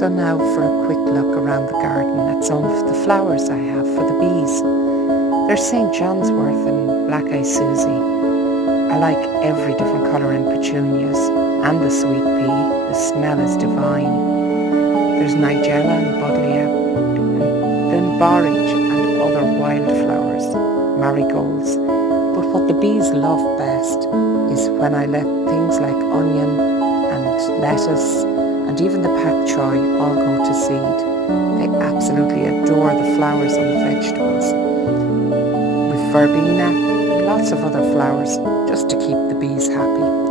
So now for a quick look around the garden at some of the flowers I have for the bees. There's St. John's wort and black-eyed Susie. I like every different colour in petunias and the sweet pea. The smell is divine. There's nigella and buddleia, and then borage and other wildflowers, marigolds. But what the bees love best is when I let things like onion and lettuce and even the pak choi all go to seed. They absolutely adore the flowers and the vegetables. With verbena and lots of other flowers just to keep the bees happy.